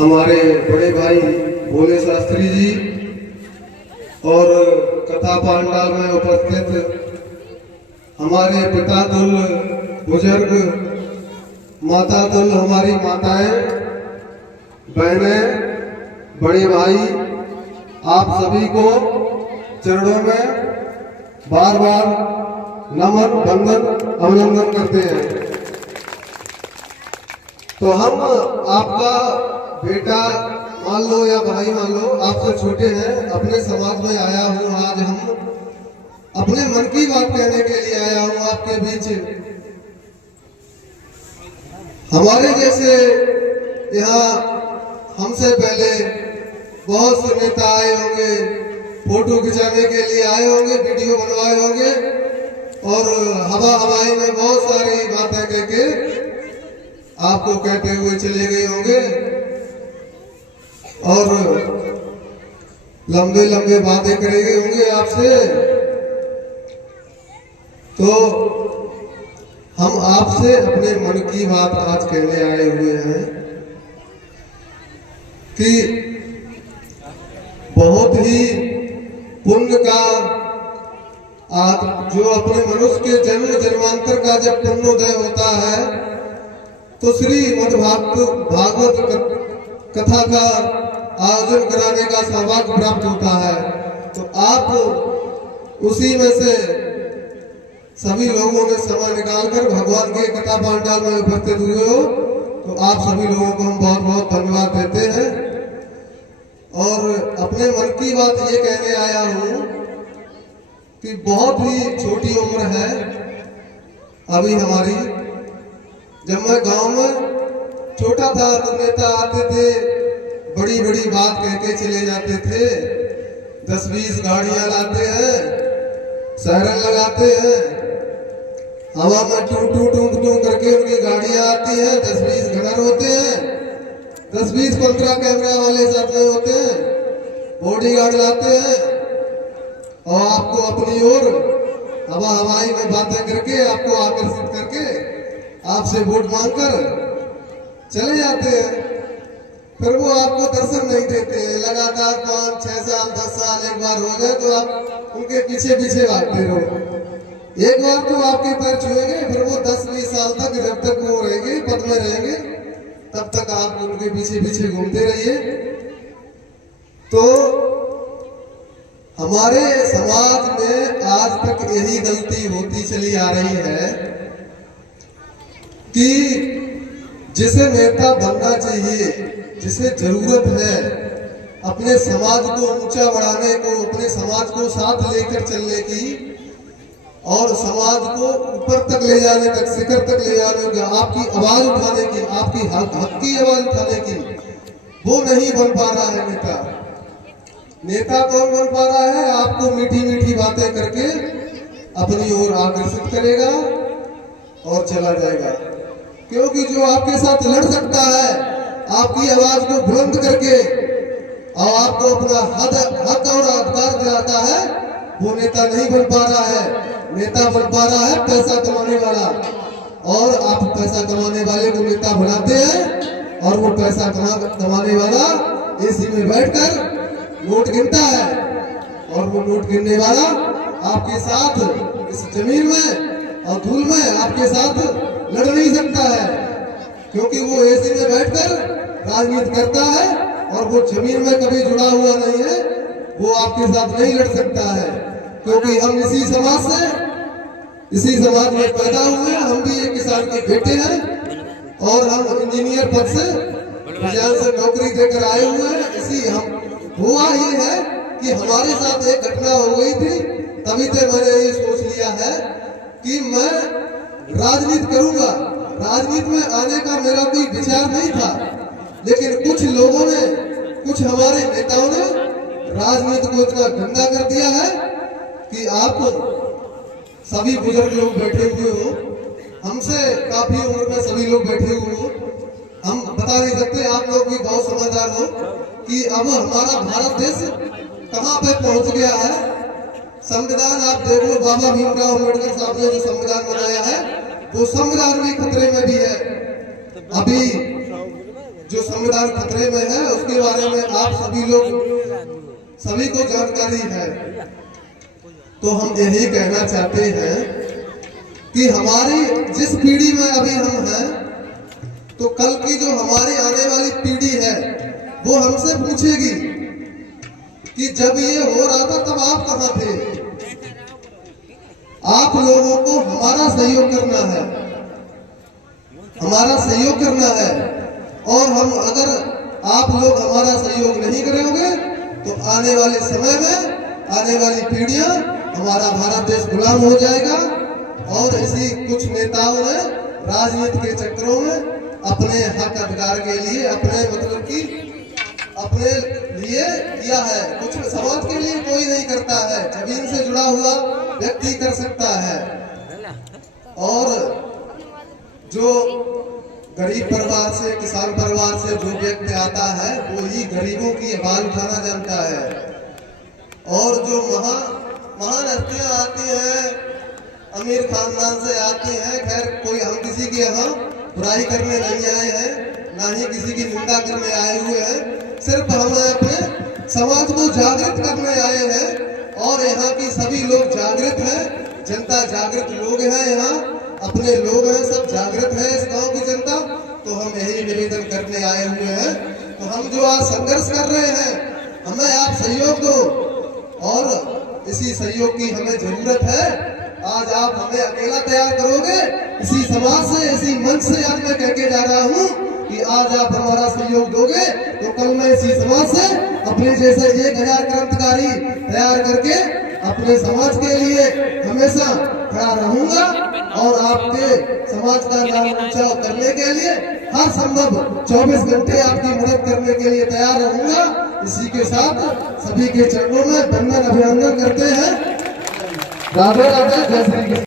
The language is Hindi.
हमारे बड़े भाई भोले शास्त्री जी और कथा पांडाल में उपस्थित हमारे पिता तुल बुजुर्ग, माता तुल हमारी माताएं, बहनें, बड़े भाई, आप सभी को चरणों में बार बार नमन वंदन अभिनंदन करते हैं। तो हम आपका बेटा मान लो या भाई मान लो, आपसे छोटे हैं, अपने समाज में आया हूँ। आज हम अपने मन की बात कहने के लिए आया हूँ आपके बीच। हमारे जैसे यहाँ हमसे पहले बहुत से नेता आए होंगे, फोटो खिंचाने के लिए आए होंगे, वीडियो बनवाए होंगे और हवाई में बहुत सारी बातें कह के आपको कहते हुए चले गए होंगे और लंबे लंबे बातें करे गए होंगे आपसे। तो हम आपसे अपने मन की बात आज कहने आए हुए हैं कि बहुत ही पुण्य का आज जो अपने मनुष्य के जन्म जन्मांतर का जब पुण्योदय होता है तो श्रीमद् भागवत कथा का आयोजन कराने का सौभाग्य प्राप्त होता है। तो आप उसी में से सभी लोगों ने समय निकालकर भगवान के कथा पांडाल में उपस्थित हुए हो, तो आप सभी लोगों को हम बहुत बहुत धन्यवाद देते हैं। और अपने मन की बात ये कहने आया हूँ कि बहुत ही छोटी उम्र है अभी हमारी। जब मैं गांव में छोटा था तो नेता आते थे, बड़ी बड़ी बात कह के चले जाते थे। 10-20 गाड़ियां लाते हैं, सायरन लगाते हैं, हवा में टू टू टू टू करके उनकी गाड़ियां आती हैं। 10-20 गनर होते हैं, 10-20-15 कैमरा वाले साथ में होते हैं, बॉडीगार्ड लाते हैं और आपको अपनी ओर हवाई में बातें करके आपको आकर्षित करके आपसे वोट मांगकर चले जाते हैं। फिर वो आपको दर्शन नहीं देते हैं। लगातार 5-6 साल 10 साल एक बार हो गए तो आप उनके पीछे पीछे भागते रहो। एक बार तो आपके पैर छुएंगे, फिर वो 10-20 साल तक जब तक वो रहेंगे, पद में रहेंगे, तब तक आप उनके पीछे पीछे घूमते रहिए। तो हमारे समाज में आज तक यही गलती होती चली आ रही है कि जिसे नेता बनना चाहिए, जिसे जरूरत है अपने समाज को ऊंचा बढ़ाने को, अपने समाज को साथ लेकर चलने की और समाज को ऊपर तक ले जाने तक, शिखर तक ले जाने की, आपकी आवाज उठाने की, आपकी हक की आवाज उठाने की, वो नहीं बन पा रहा है नेता। नेता कौन बन पा रहा है? आपको मीठी मीठी बातें करके अपनी ओर आकर्षित करेगा और चला जाएगा। क्योंकि जो आपके साथ लड़ सकता है, आपकी आवाज को बुलंद करके और आपको अपना हक और अधिकार दिलाता है, वो नेता नहीं बन पा रहा है। नेता बन पा रहा है पैसा कमाने वाला, और आप पैसा कमाने वाले को नेता बनाते हैं और वो पैसा कमाने वाला एसी में बैठकर नोट गिनता है और वो नोट गिनने वाला आपके साथ इस जमीन में और धूल में आपके साथ लड़ नहीं सकता है, क्योंकि वो एसी में बैठकर राजनीति करता है और वो जमीन में कभी जुड़ा हुआ नहीं है। वो आपके साथ नहीं लड़ सकता है, क्योंकि हम इसी समाज से, इसी समाज में पैदा हुए। हम भी एक किसान के बेटे हैं और हम इंजीनियर पद से विज्ञान से नौकरी देकर आए हुए हैं। इसी हम हुआ ही है कि हमारे साथ एक घटना हो गई थी, तभी से मैंने ये सोच लिया है कि मैं राजनीति करूंगा। राजनीति में आने का मेरा कोई विचार नहीं था, लेकिन कुछ लोगों ने, कुछ हमारे नेताओं ने राजनीति को इतना गंदा कर दिया है कि आप सभी बुजुर्ग लोग बैठे हुए हो, हमसे काफी उम्र में सभी लोग बैठे हुए हो, हम बता नहीं सकते, आप लोग भी बहुत समझदार हो कि अब हमारा भारत देश कहां पे पहुंच गया है। संविधान आप देख लो, बाबा भीमराव अम्बेडकर साहब ने जो संविधान बनाया है, वो संविधान भी खतरे में भी है। अभी जो संविधान खतरे में है उसके बारे में आप सभी को जानकारी है। तो हम यही कहना चाहते हैं कि हमारी जिस पीढ़ी में अभी हम हैं, तो कल की जो हमारी आने वाली पीढ़ी है वो हमसे पूछेगी कि जब ये हो रहा था तब आप कहाँ थे। आप लोगों को हमारा सहयोग करना है, हमारा सहयोग करना है। और हम अगर आप लोग हमारा सहयोग नहीं करेंगे तो आने वाले समय में आने वाली पीढ़ियां हमारा भारत देश गुलाम हो जाएगा। और इसी कुछ नेताओं ने राजनीति के चक्करों में अपने हक अधिकार के लिए अपने लिए किया है। कुछ समाज के लिए कोई नहीं करता है, जमीन से जुड़ा हुआ व्यक्ति कर सकता है। और जो गरीब परिवार से, किसान परिवार से जो व्यक्ति आता है वो ही गरीबों की आवाज उठाना जानता है। और जो महान हस्तियां आती हैं, अमीर खानदान से आती हैं, खैर कोई हम किसी के यहाँ बुराई करने नहीं आए हैं, ना ही किसी की निंदा करने आए हुए हैं। सिर्फ हम अपने समाज को जागृत करने आए हैं। और यहाँ की सभी लोग जागृत हैं, जनता जागृत लोग हैं, यहाँ अपने लोग हैं, सब जागृत है इस गांव की जनता। तो हम यही निवेदन करने आए हुए हैं। तो हम जो आज संघर्ष कर रहे हैं, हमें आप सहयोग दो और इसी सहयोग की हमें जरूरत है। आज आप हमें अकेला तैयार करोगे, इसी समाज से, इसी मंच से आज मैं कह के जा रहा हूँ कि आज आप हमारा सहयोग दोगे तो कल मैं इसी समाज से अपने जैसे 1000 क्रांतिकारी तैयार करके अपने समाज के लिए हमेशा खड़ा रहूंगा। और आपके समाज का नाम ऊंचा करने के लिए हर संभव 24 घंटे आपकी मदद करने के लिए तैयार रहूंगा। इसी के साथ सभी के चरणों में वंदन अभिनंदन करते हैं। राधे राधे, जय श्री कृष्ण।